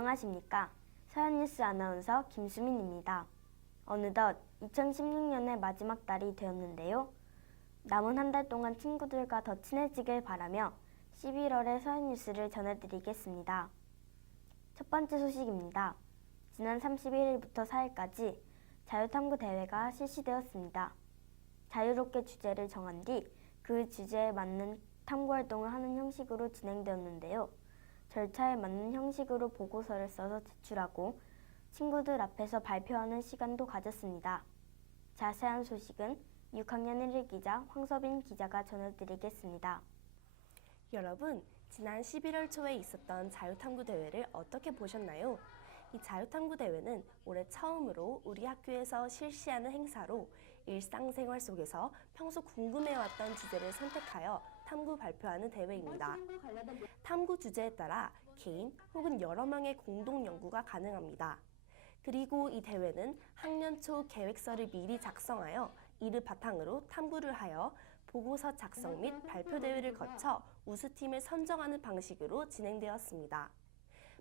안녕하십니까. 서현뉴스 아나운서 김수민입니다. 어느덧 2016년의 마지막 달이 되었는데요. 남은 한 달 동안 친구들과 더 친해지길 바라며 11월의 서현뉴스를 전해드리겠습니다. 첫 번째 소식입니다. 지난 31일부터 4일까지 자유탐구 대회가 실시되었습니다. 자유롭게 주제를 정한 뒤 그 주제에 맞는 탐구활동을 하는 형식으로 진행되었는데요. 절차에 맞는 형식으로 보고서를 써서 제출하고 친구들 앞에서 발표하는 시간도 가졌습니다. 자세한 소식은 6학년 1일 기자 황서빈 기자가 전해드리겠습니다. 여러분, 지난 11월 초에 있었던 자유탐구 대회를 어떻게 보셨나요? 이 자유탐구 대회는 올해 처음으로 우리 학교에서 실시하는 행사로 일상생활 속에서 평소 궁금해왔던 주제를 선택하여 탐구 발표하는 대회입니다. 탐구 주제에 따라 개인 혹은 여러 명의 공동 연구가 가능합니다. 그리고 이 대회는 학년 초 계획서를 미리 작성하여 이를 바탕으로 탐구를 하여 보고서 작성 및 발표 대회를 거쳐 우수팀을 선정하는 방식으로 진행되었습니다.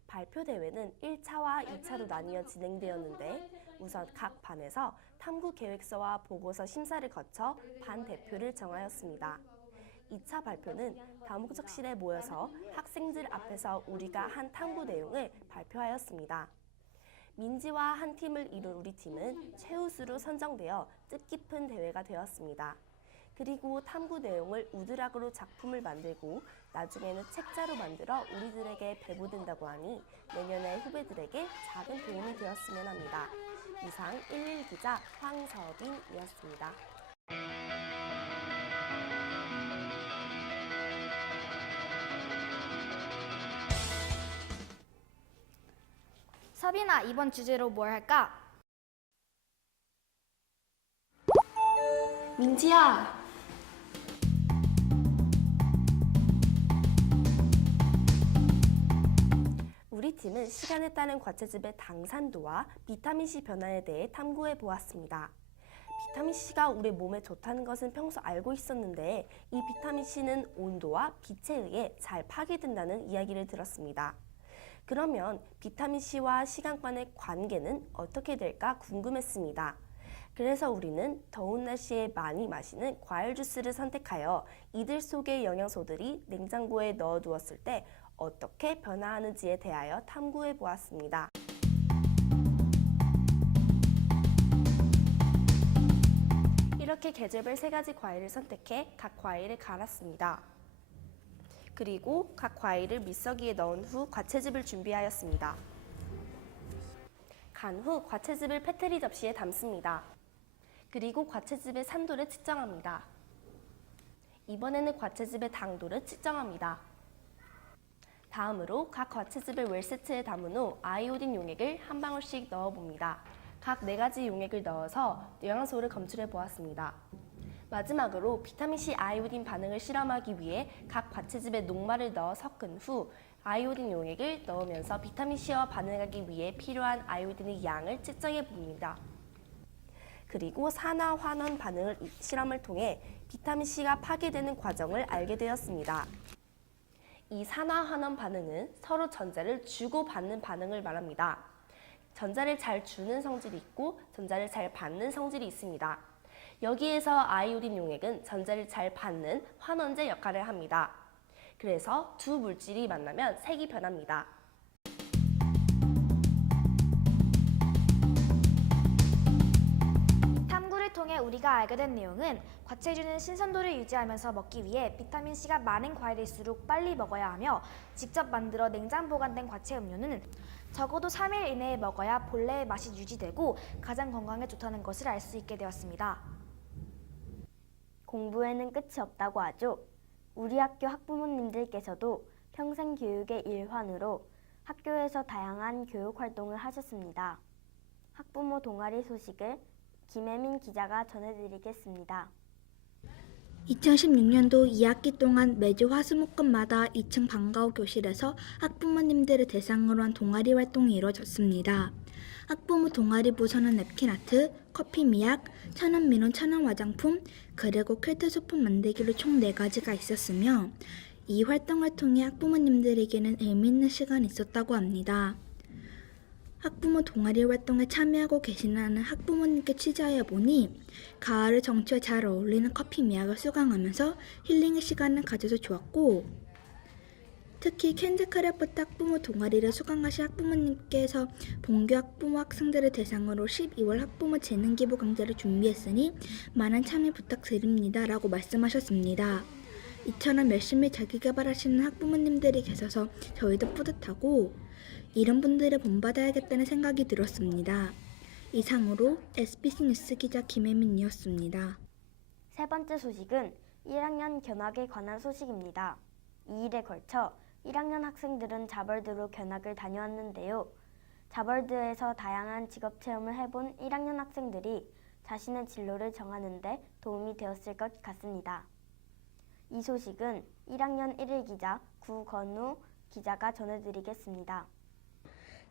발표 대회는 1차와 2차로 나뉘어 진행되었는데 우선 각 반에서 탐구 계획서와 보고서 심사를 거쳐 반 대표를 정하였습니다. 2차 발표는 다목적실에 모여서 학생들 앞에서 우리가 한 탐구 내용을 발표하였습니다. 민지와 한 팀을 이룬 우리 팀은 최우수로 선정되어 뜻깊은 대회가 되었습니다. 그리고 탐구 내용을 우드락으로 작품을 만들고 나중에는 책자로 만들어 우리들에게 배부된다고 하니 내년에 후배들에게 작은 도움이 되었으면 합니다. 이상 11 기자 황서빈이었습니다. 서빈아, 이번 주제로 뭘 할까? 민지야! 우리 팀은 시간에 따른 과채즙의 당산도와 비타민C 변화에 대해 탐구해 보았습니다. 비타민C가 우리 몸에 좋다는 것은 평소 알고 있었는데 이 비타민C는 온도와 빛에 의해 잘 파괴된다는 이야기를 들었습니다. 그러면 비타민C와 시간과의 관계는 어떻게 될까 궁금했습니다. 그래서 우리는 더운 날씨에 많이 마시는 과일 주스를 선택하여 이들 속의 영양소들이 냉장고에 넣어두었을 때 어떻게 변화하는지에 대하여 탐구해 보았습니다. 이렇게 계절별 3가지 과일을 선택해 각 과일을 갈았습니다. 그리고 각 과일을 믹서기에 넣은 후 과채즙을 준비하였습니다. 간 후 과채즙을 페트리 접시에 담습니다. 그리고 과채즙의 산도를 측정합니다. 이번에는 과채즙의 당도를 측정합니다. 다음으로 각 과채즙을 웰세트에 담은 후 아이오딘 용액을 한 방울씩 넣어봅니다. 각 4가지 용액을 넣어서 영양소를 검출해 보았습니다. 마지막으로 비타민C 아이오딘 반응을 실험하기 위해 각 과채즙에 녹말을 넣어 섞은 후 아이오딘 용액을 넣으면서 비타민C와 반응하기 위해 필요한 아이오딘의 양을 측정해 봅니다. 그리고 산화 환원 반응을 실험을 통해 비타민C가 파괴되는 과정을 알게 되었습니다. 이 산화 환원 반응은 서로 전자를 주고받는 반응을 말합니다. 전자를 잘 주는 성질이 있고 전자를 잘 받는 성질이 있습니다. 여기에서 아이오딘 용액은 전자를 잘 받는 환원제 역할을 합니다. 그래서 두 물질이 만나면 색이 변합니다. 탐구를 통해 우리가 알게 된 내용은 과체류는 신선도를 유지하면서 먹기 위해 비타민C가 많은 과일일수록 빨리 먹어야 하며 직접 만들어 냉장 보관된 과체 음료는 적어도 3일 이내에 먹어야 본래의 맛이 유지되고 가장 건강에 좋다는 것을 알 수 있게 되었습니다. 공부에는 끝이 없다고 하죠. 우리 학교 학부모님들께서도 평생교육의 일환으로 학교에서 다양한 교육활동을 하셨습니다. 학부모 동아리 소식을 김혜민 기자가 전해드리겠습니다. 2016년도 2학기 동안 매주 화수목금마다 2층 방과후 교실에서 학부모님들을 대상으로 한 동아리 활동이 이루어졌습니다. 학부모 동아리부서는 냅킨아트, 커피 미학, 천연 민원 천연 화장품, 그리고 퀼트 소품 만들기로 총 4가지가 있었으며 이 활동을 통해 학부모님들에게는 의미 있는 시간이 있었다고 합니다. 학부모 동아리 활동에 참여하고 계시다는 학부모님께 취재하여 보니 가을의 정취에 잘 어울리는 커피 미학을 수강하면서 힐링의 시간을 가져서 좋았고, 특히 캔즈크래프트 학부모 동아리를 수강하신 학부모님께서 본교 학부모 학생들을 대상으로 12월 학부모 재능 기부 강좌를 준비했으니 많은 참여 부탁드립니다 라고 말씀하셨습니다. 이처럼 열심히 자기개발하시는 학부모님들이 계셔서 저희도 뿌듯하고 이런 분들을 본받아야겠다는 생각이 들었습니다. 이상으로 SBC 뉴스 기자 김혜민이었습니다. 세 번째 소식은 1학년 견학에 관한 소식입니다. 2일에 걸쳐 1학년 학생들은 자벌드로 견학을 다녀왔는데요. 자벌드에서 다양한 직업 체험을 해본 1학년 학생들이 자신의 진로를 정하는 데 도움이 되었을 것 같습니다. 이 소식은 1학년 1일 기자 구건우 기자가 전해드리겠습니다.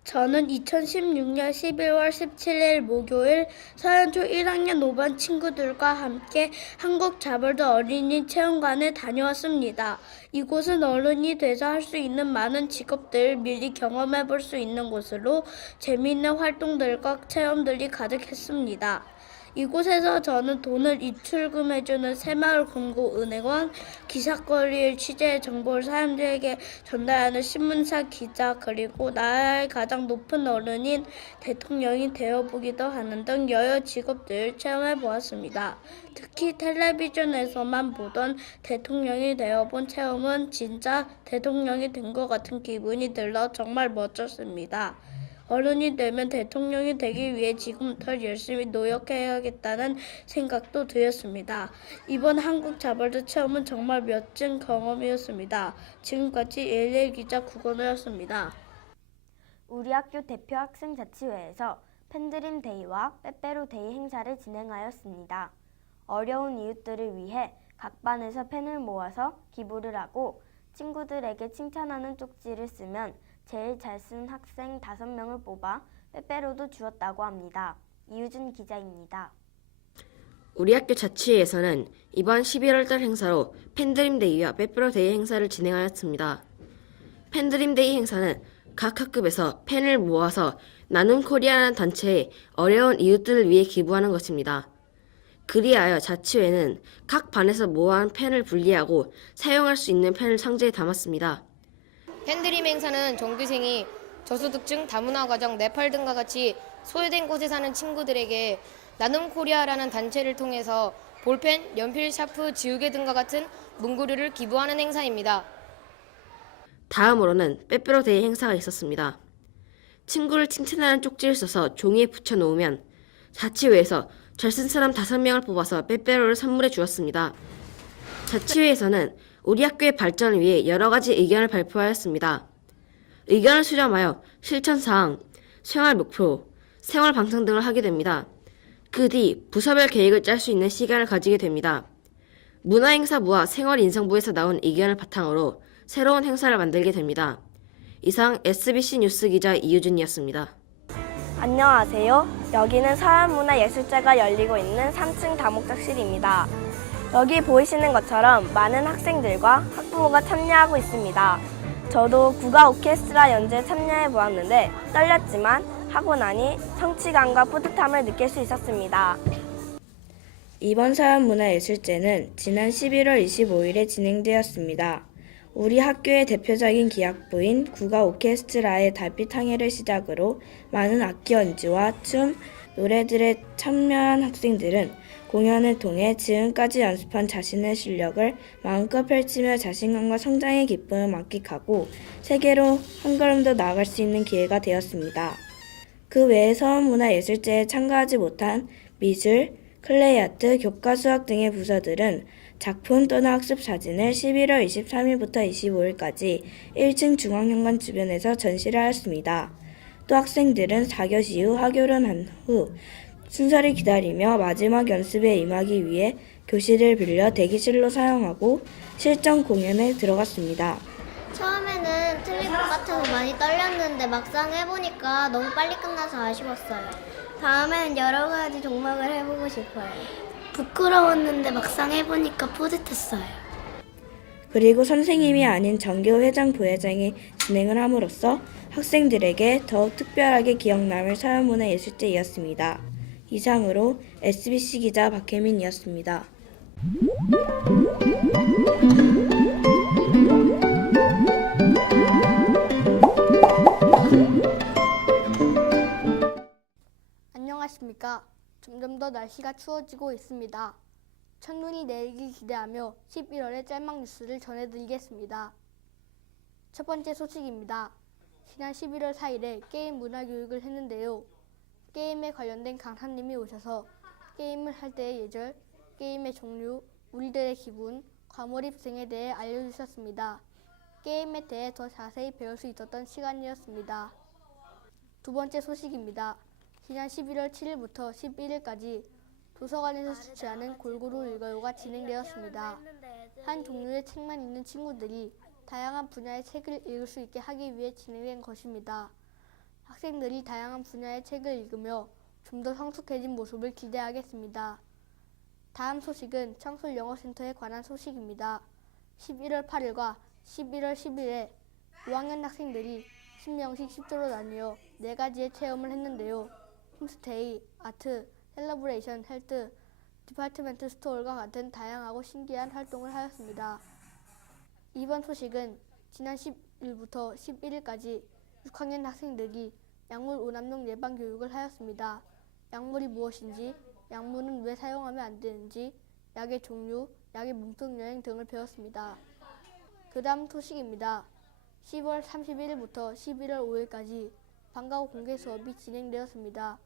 저는 2016년 11월 17일 목요일 서현초 1학년 5반 친구들과 함께 한국자벌드 어린이 체험관에 다녀왔습니다. 이곳은 어른이 돼서 할 수 있는 많은 직업들을 미리 경험해 볼 수 있는 곳으로 재미있는 활동들과 체험들이 가득했습니다. 이곳에서 저는 돈을 입출금해주는 새마을금고은행원, 기사거리를 취재해 정보를 사람들에게 전달하는 신문사 기자, 그리고 나라의 가장 높은 어른인 대통령이 되어보기도 하는 등 여러 직업들을 체험해 보았습니다. 특히 텔레비전에서만 보던 대통령이 되어본 체험은 진짜 대통령이 된 것 같은 기분이 들어 정말 멋졌습니다. 어른이 되면 대통령이 되기 위해 지금부터 열심히 노력해야겠다는 생각도 들었습니다. 이번 한국자벌드 체험은 정말 멋진 경험이었습니다. 지금까지 일일 기자 구건우였습니다. 우리 학교 대표 학생자치회에서 팬드림 데이와 빼빼로 데이 행사를 진행하였습니다. 어려운 이웃들을 위해 각 반에서 펜을 모아서 기부를 하고 친구들에게 칭찬하는 쪽지를 쓰면 제일 잘 쓴 학생 5명을 뽑아 빼빼로도 주었다고 합니다. 이유준 기자입니다. 우리 학교 자치회에서는 이번 11월달 행사로 팬드림데이와 빼빼로데이 행사를 진행하였습니다. 팬드림데이 행사는 각 학급에서 펜을 모아서 나눔코리아라는 단체에 어려운 이웃들을 위해 기부하는 것입니다. 그리하여 자치회는 각 반에서 모아온 펜을 분리하고 사용할 수 있는 펜을 상자에 담았습니다. 팬드림 행사는 전교생이 저소득층, 다문화 가정, 네팔 등과 같이 소외된 곳에 사는 친구들에게 나눔코리아라는 단체를 통해서 볼펜, 연필, 샤프, 지우개 등과 같은 문구류를 기부하는 행사입니다. 다음으로는 빼빼로데이 행사가 있었습니다. 친구를 칭찬하는 쪽지를 써서 종이에 붙여놓으면 자치회에서 잘 쓴 사람 5명을 뽑아서 빼빼로를 선물해 주었습니다. 자치회에서는 우리 학교의 발전을 위해 여러 가지 의견을 발표하였습니다. 의견을 수렴하여 실천사항, 생활 목표, 생활 방송 등을 하게 됩니다. 그 뒤 부서별 계획을 짤 수 있는 시간을 가지게 됩니다. 문화행사부와 생활인성부에서 나온 의견을 바탕으로 새로운 행사를 만들게 됩니다. 이상 SBC 뉴스 기자 이유준이었습니다. 안녕하세요. 여기는 서현문화예술제가 열리고 있는 3층 다목적실입니다. 여기 보이시는 것처럼 많은 학생들과 학부모가 참여하고 있습니다. 저도 국악 오케스트라 연주에 참여해 보았는데 떨렸지만 하고 나니 성취감과 뿌듯함을 느낄 수 있었습니다. 이번 서현문화예술제는 지난 11월 25일에 진행되었습니다. 우리 학교의 대표적인 기악부인 국악 오케스트라의 달빛 항해를 시작으로 많은 악기 연주와 춤, 노래들에 참여한 학생들은 공연을 통해 지금까지 연습한 자신의 실력을 마음껏 펼치며 자신감과 성장의 기쁨을 만끽하고 세계로 한 걸음 더 나아갈 수 있는 기회가 되었습니다. 그 외에 서울문화예술제에 참가하지 못한 미술, 클레이 아트, 교과 수학 등의 부서들은 작품 또는 학습 사진을 11월 23일부터 25일까지 1층 중앙현관 주변에서 전시를 하였습니다. 또 학생들은 4교시 후 하교를 한 후 순서를 기다리며 마지막 연습에 임하기 위해 교실을 빌려 대기실로 사용하고 실전 공연에 들어갔습니다. 처음에는 틀릴 것 같아서 많이 떨렸는데 막상 해보니까 너무 빨리 끝나서 아쉬웠어요. 다음에는 여러 가지 종목을 해보고 싶어요. 부끄러웠는데 막상 해보니까 뿌듯했어요. 그리고 선생님이 아닌 전교 회장 부회장이 진행을 함으로써 학생들에게 더욱 특별하게 기억남을 사회문화예술제이었습니다. 이상으로 SBC 기자 박혜민이었습니다. 안녕하십니까. 점점 더 날씨가 추워지고 있습니다. 첫눈이 내리길 기대하며 11월의 짤막 뉴스를 전해드리겠습니다. 첫 번째 소식입니다. 지난 11월 4일에 게임 문화교육을 했는데요. 게임에 관련된 강사님이 오셔서 게임을 할 때의 예절, 게임의 종류, 우리들의 기분, 과몰입 등에 대해 알려주셨습니다. 게임에 대해 더 자세히 배울 수 있었던 시간이었습니다. 두 번째 소식입니다. 지난 11월 7일부터 11일까지 도서관에서 주최하는 골고루 읽어요가 진행되었습니다. 한 종류의 책만 읽는 친구들이 다양한 분야의 책을 읽을 수 있게 하기 위해 진행된 것입니다. 학생들이 다양한 분야의 책을 읽으며 좀 더 성숙해진 모습을 기대하겠습니다. 다음 소식은 청솔영어센터에 관한 소식입니다. 11월 8일과 11월 10일에 5학년 학생들이 10명씩 10조로 나뉘어 4가지의 체험을 했는데요. 홈스테이, 아트, 셀러브레이션, 헬스, 디파트멘트 스토어과 같은 다양하고 신기한 활동을 하였습니다. 이번 소식은 지난 10일부터 11일까지 6학년 학생들이 약물 오남용 예방 교육을 하였습니다. 약물이 무엇인지, 약물은 왜 사용하면 안 되는지, 약의 종류, 약의 몸속 여행 등을 배웠습니다. 그 다음 소식입니다. 10월 31일부터 11월 5일까지 방과후 공개 수업이 진행되었습니다.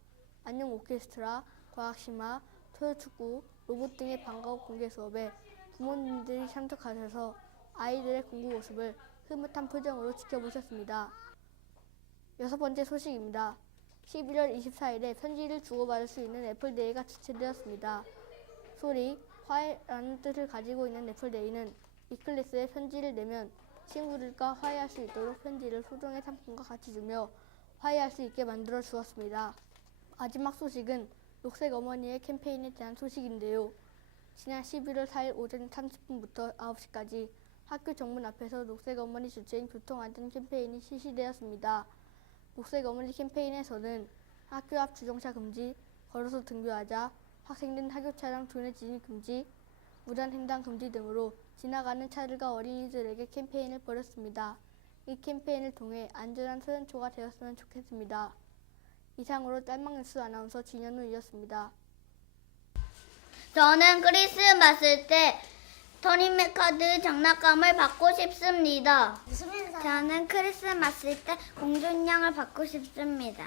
안녕 오케스트라, 과학심화, 토요축구, 로봇 등의 방과후 공개 수업에 부모님들이 참석하셔서 아이들의 공부 모습을 흐뭇한 표정으로 지켜보셨습니다. 여섯 번째 소식입니다. 11월 24일에 편지를 주고받을 수 있는 애플데이가 주최되었습니다. 소리, 화해라는 뜻을 가지고 있는 애플데이는 이클래스에 편지를 내면 친구들과 화해할 수 있도록 편지를 소정의 상품과 같이 주며 화해할 수 있게 만들어 주었습니다. 마지막 소식은 녹색 어머니의 캠페인에 대한 소식인데요. 지난 11월 4일 오전 30분부터 9시까지 학교 정문 앞에서 녹색 어머니 주최인 교통안전 캠페인이 실시되었습니다. 녹색 어머니 캠페인에서는 학교 앞 주정차 금지, 걸어서 등교하자, 학생된 학교 차량 도내 진입 금지, 무단 횡단 금지 등으로 지나가는 차들과 어린이들에게 캠페인을 벌였습니다. 이 캠페인을 통해 안전한 소년초가 되었으면 좋겠습니다. 이상으로 짤막 뉴스 아나운서 진현우이었습니다. 저는 크리스마스 때 터니맨 카드 장난감을 받고 싶습니다. 저는 크리스마스 때 공주인형을 받고 싶습니다.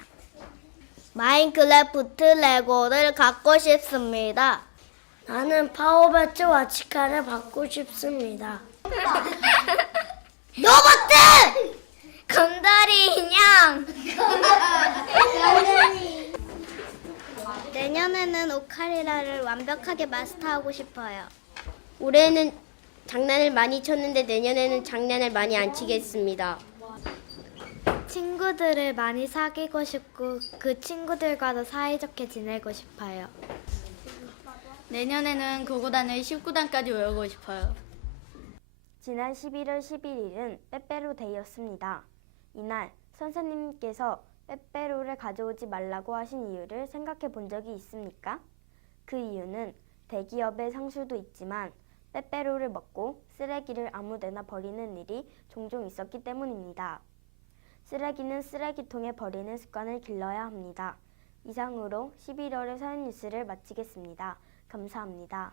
마인크래프트 레고를 갖고 싶습니다. 나는 파워배트 와치카를 받고 싶습니다. 로봇! 곰돌이 인형! 내년에는 오카리나를 완벽하게 마스터하고 싶어요. 올해는 장난을 많이 쳤는데 내년에는 장난을 많이 안 치겠습니다. 친구들을 많이 사귀고 싶고 그 친구들과도 사이좋게 지내고 싶어요. 내년에는 구구단을 19단까지 외우고 싶어요. 지난 11월 11일은 빼빼로 데이였습니다. 이날 선생님께서 빼빼로를 가져오지 말라고 하신 이유를 생각해 본 적이 있습니까? 그 이유는 대기업의 상술도 있지만 빼빼로를 먹고 쓰레기를 아무데나 버리는 일이 종종 있었기 때문입니다. 쓰레기는 쓰레기통에 버리는 습관을 길러야 합니다. 이상으로 11월의 사연 뉴스를 마치겠습니다. 감사합니다.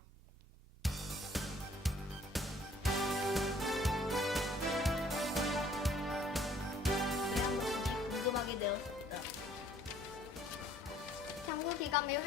궁금하게 되었습니다. 탐구 기간을